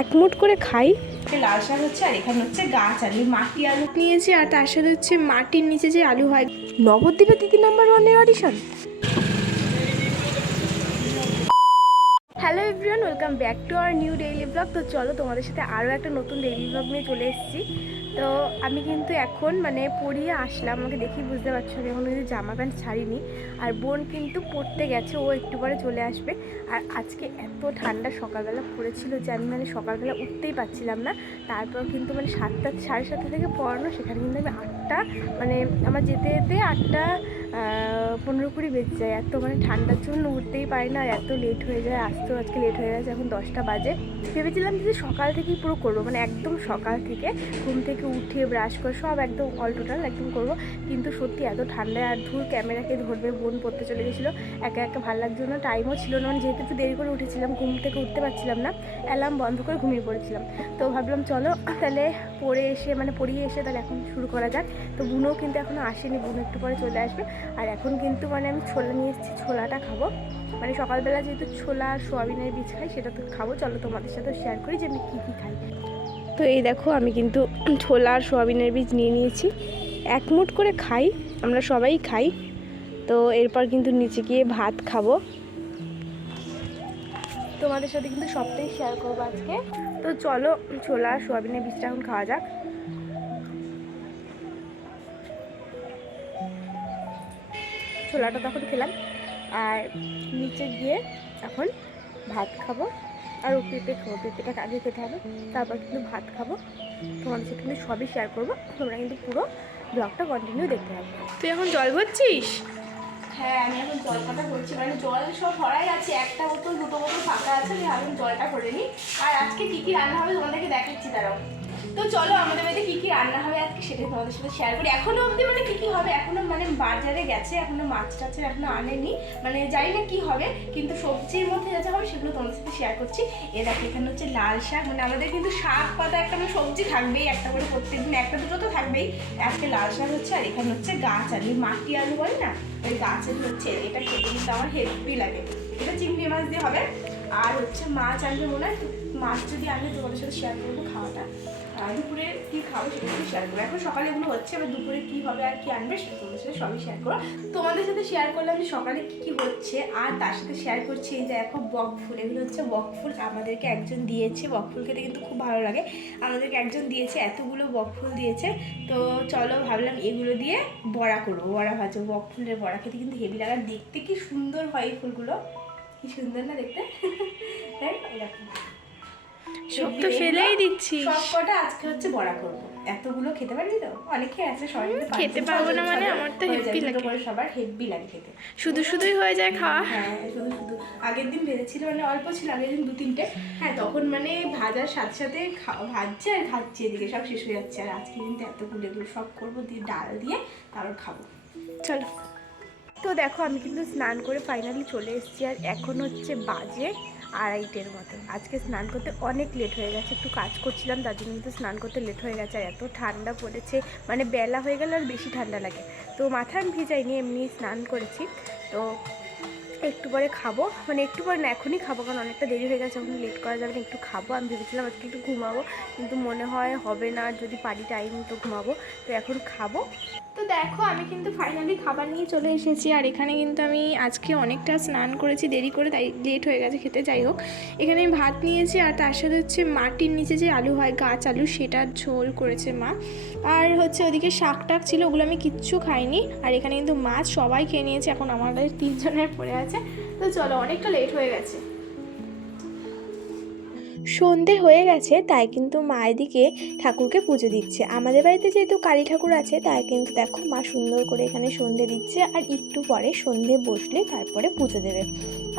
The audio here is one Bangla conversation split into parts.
এক মুঠ করে খাই। লাল শাক হচ্ছে আর এখানে হচ্ছে গাছ আলু, মাটি আলু নিয়েছি, আর তার সাথে হচ্ছে মাটির নিচে যে আলু হয়। নবদ্বীপে দিদি নাম্বার 1-এর audition. Hello everyone, welcome back to our new daily blog. তো চলো তোমাদের সাথে আরও একটা নতুন ডেইলি ব্লগ নিয়ে চলে এসেছি। তো আমি কিন্তু এখন পড়িয়ে আসলাম, আমাকে দেখেই বুঝতে পারছো আমি এখন কিন্তু জামা প্যান্ট ছাড়িনি। আর বোন কিন্তু পড়তে গেছে, ও একটু পরে চলে আসবে। আর আজকে এত ঠান্ডা সকালবেলা পড়েছিল যে আমি সকালবেলা উঠতেই পারছিলাম না। তারপর কিন্তু 7টা, 7:30 থেকে পড়ানো, সেখানে কিন্তু আমি 8টা আমার যেতে যেতে 8টা 15-20 বেজে যায়। এত ঠান্ডার জন্য উঠতেই পারি না, আর এত লেট হয়ে যায়। আসতেও আজকে লেট হয়ে গেছে, এখন 10টা বাজে। ভেবেছিলাম যে সকাল থেকেই পুরো করবো, একদম সকাল থেকে ঘুম থেকে উঠে ব্রাশ করে সব একদম অল টোটাল একদম করবো। কিন্তু সত্যি এত ঠান্ডায় আর ধুর ক্যামেরাকে ধরবে, বোন পড়তে চলে গেছিলো। একা একা ভালো লাগছিল না, টাইমও ছিল না, যেহেতু একটু দেরি করে উঠেছিলাম, ঘুম থেকে উঠতে পারছিলাম না, অ্যালার্ম বন্ধ করে ঘুমিয়ে পড়েছিলাম। তো ভাবলাম চলো তাহলে পড়িয়ে এসে তাহলে এখন শুরু করা যাক। তো বোনও কিন্তু এখনও আসেনি, বোন একটু পরে চলে আসবে। আর এখন কিন্তু আমি ছোলা নিয়ে এসেছি, ছোলাটা খাবো। সকালবেলা যেহেতু ছোলা সোয়াবিনের বীজ খাই, সেটা তো খাবো। চলো তোমাদের সাথে শেয়ার করি যে আমি কী কী খাই। তো এই দেখো, আমি কিন্তু ছোলা আর সোয়াবিনের বীজ নিয়ে নিয়েছি। এক মুঠ করে খাই, আমরা সবাই খাই। তো এরপর কিন্তু নিচে গিয়ে ভাত খাবো, তোমাদের সাথে কিন্তু সবটাই শেয়ার করবো আজকে। তো চলো ছোলা আর সোয়াবিনের বীজটা এখন খাওয়া যাক। ছোলাটা তখন খেলাম, আর নিচে গিয়ে এখন ভাত খাবো। আর ও পেঁপে খাবো, পেঁপেটা আগে খেতে হবে, তারপর কিন্তু ভাত খাবো। তোমাদের সাথে কিন্তু সবই শেয়ার করবো, তোমরা কিন্তু পুরো ব্লগটা কন্টিনিউ দেখতে হবে। তুই এখন জল ভরছিস? হ্যাঁ, আমি এখন জল কাটা করছি, জল সব ভরাই আছে, একটা বোতল 2টো বোতল ফাঁকা আছে, আমি জলটা ভরে নিই। আর আজকে কী কী রান্না হবে তোমাদেরকে দেখাচ্ছি, দাঁড়াও। তো চলো আমাদের বাড়িতে কী কী রান্না হবে আজকে সেটা তোমাদের সাথে শেয়ার করি। এখনও অবধি কী কী হবে এখনও বাজারে গেছে, এখনও মাছ টাছের এখনও আনেনি, জানি না কী হবে, কিন্তু সবজির মধ্যে যা যা হবে সেগুলো তোমাদের সাথে শেয়ার করছি। এ দেখো, এখানে হচ্ছে লাল শাক, আমাদের কিন্তু শাক পাতা একটা সবজি থাকবেই, একটা করে প্রত্যেকদিন একটা দুটো তো থাকবেই। আজকে লাল শাক হচ্ছে, আর এখানে হচ্ছে গাছ আলু, মাটি আলু বলে না, ওই গাছ আলু হচ্ছে। এটা খেতে কিন্তু আমার হেভি লাগে, এটা চিংড়ি মাছ দিয়ে হবে। আর হচ্ছে মাছ আনবে মনে হয়, মাছ যদি আনবে তোমাদের সাথে শেয়ার করবো খাওয়াটা। দুপুরে কী খাবো সেটা কিন্তু শেয়ার করবো। এখন সকালে এগুলো হচ্ছে, এবার দুপুরে কী হবে আর কী আনবে সেটা তোমাদের সাথে সবই শেয়ার করবো। তোমাদের সাথে শেয়ার করলাম যে সকালে কী কী হচ্ছে, আর তার সাথে শেয়ার করছি এই যে দেখো বক ফুল, এগুলো হচ্ছে বক ফুল, আমাদেরকে একজন দিয়েছে। বক ফুল খেতে কিন্তু খুব ভালো লাগে, আমাদেরকে একজন দিয়েছে, এতগুলো বক ফুল দিয়েছে। তো চলো ভাবলাম এগুলো দিয়ে বড়া করবো, বড়া ভাজবো। বক ফুলের বড়া খেতে কিন্তু হেভি লাগে, দেখতে কি সুন্দর হয় এই ফুলগুলো, কি সুন্দর না দেখতে। তাই এরকম সব তো ফেলেই দিচ্ছি, সব কটা আজকে হচ্ছে বড়া করবো। এতগুলো খেতে পারবি তো? অনেকে আছে সবাই খেতে পারবো না, আমার তো হেভি লাগে, সবার হেভি লাগে খেতে, শুধু শুধুই হয়ে যায় খাওয়া। হ্যাঁ, শুধু শুধু আগের দিন ভেজেছিল, অল্প ছিল আগের দিন 2-3টে। হ্যাঁ, তখন ভাজার সাথে সাথে ভাজছে আর খাচ্ছে, এদিকে সব শেষ হয়ে যাচ্ছে। আর আজকে কিন্তু এতগুলো এগুলো সব করবো, দিয়ে ডাল দিয়ে তারপর খাবো। চলো। তো দেখো, আমি কিন্তু স্নান করে ফাইনালি চলে এসেছি, আর এখন হচ্ছে বাজে 2:30-এর মতো। আজকে স্নান করতে অনেক লেট হয়ে গেছে, একটু কাজ করছিলাম তার জন্য কিন্তু স্নান করতে লেট হয়ে গেছে। আর এত ঠান্ডা পড়েছে, বেলা হয়ে গেলে আর বেশি ঠান্ডা লাগে। তো মাথা আমি ভিজাইনি, এমনি স্নান করেছি। তো একটু পরে খাবো, একটু পরে না, এখনই খাবো, কারণ অনেকটা দেরি হয়ে গেছে, এখন লেট করা যাবে না, একটু খাবো। আমি ভেবেছিলাম আজকে একটু ঘুমাবো, কিন্তু মনে হয় হবে না, যদি পারি টাইম তো ঘুমাবো। তো এখন খাবো। তো দেখো, আমি কিন্তু ফাইনালি খাবার নিয়ে চলে এসেছি। আর এখানে কিন্তু আমি আজকে অনেকটা স্নান করেছি দেরি করে, তাই লেট হয়ে গেছে খেতে। যাই হোক, এখানে আমি ভাত নিয়েছি, আর তার সাথে হচ্ছে মাটির নিচে যে আলু হয়, গাছ আলু, সেটার ঝোল করেছে মা। আর হচ্ছে ওদিকে শাক টাক ছিল, ওগুলো আমি কিচ্ছু খাইনি। আর এখানে কিন্তু মাছ সবাই খেয়ে নিয়েছে, এখন আমাদের 3 জনের পড়ে আছে। তো চলো, অনেকটা লেট হয়ে গেছে। সন্ধে হয়ে গেছে, তাই কিন্তু মা এদিকে ঠাকুরকে পুজো দিচ্ছে। আমাদের বাড়িতে যেহেতু কালী ঠাকুর আছে, তাই কিন্তু দেখো মা সুন্দর করে এখানে সন্ধে দিচ্ছে। আর একটু পরে সন্ধে বসলে তারপরে পুজো দেবে।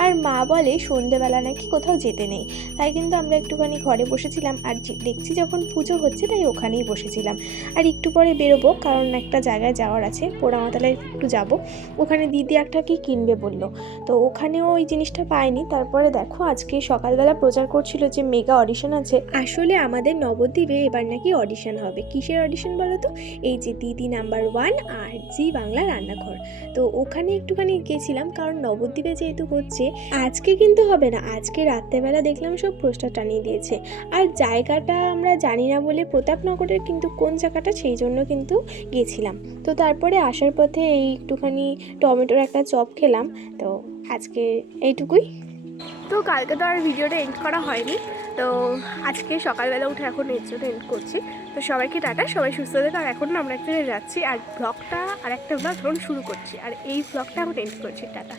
আর মা বলে সন্ধেবেলা নাকি কোথাও যেতে নেই, তাই কিন্তু আমরা একটুখানি ঘরে বসেছিলাম। আর দেখছি যখন পুজো হচ্ছে, তাই ওখানেই বসেছিলাম। আর একটু পরে বেরোবো, কারণ একটা জায়গায় যাওয়ার আছে, পোড়ামাতলায় একটু যাব। ওখানে দিদি একটা কি কিনবে বললো, তো ওখানেও ওই জিনিসটা পাইনি। তারপরে দেখো, আজকে সকালবেলা প্রচার করছিল যে মেগা অডিশন আছে। আসলে আমাদের নবদ্বীপে এবার নাকি অডিশন হবে। কিসের অডিশন বলো তো? এই যে দিদি নাম্বার 1 আর জি বাংলা রান্নাঘর। তো ওখানে একটুখানি গেছিলাম, কারণ নবদ্বীপে যেহেতু হচ্ছে। আজকে কিন্তু হবে না, আজকে রাত্রেবেলা দেখলাম সব পোস্টার টানিয়ে দিয়েছে। আর জায়গাটা আমরা জানি না বলে, প্রতাপনগরের কিন্তু কোন জায়গাটা সেই জন্য কিন্তু গেছিলাম। তো তারপরে আসার পথে এই একটুখানি টমেটোর একটা চপ খেলাম। তো আজকে এইটুকুই। তো কালকে তো আর ভিডিওটা এন্ড করা হয়নি, তো আজকে সকালবেলা উঠে এখন এর জন্য এন্ড করছি। তো সবাইকে টাটা, সবাই সুস্থ থাকে। আর এখন আমরা একটা যাচ্ছি, আর ব্লগটা আর একটা ব্লগ এখন শুরু করছি, আর এই ব্লগটা এখন এন্ড করছি। টাটা।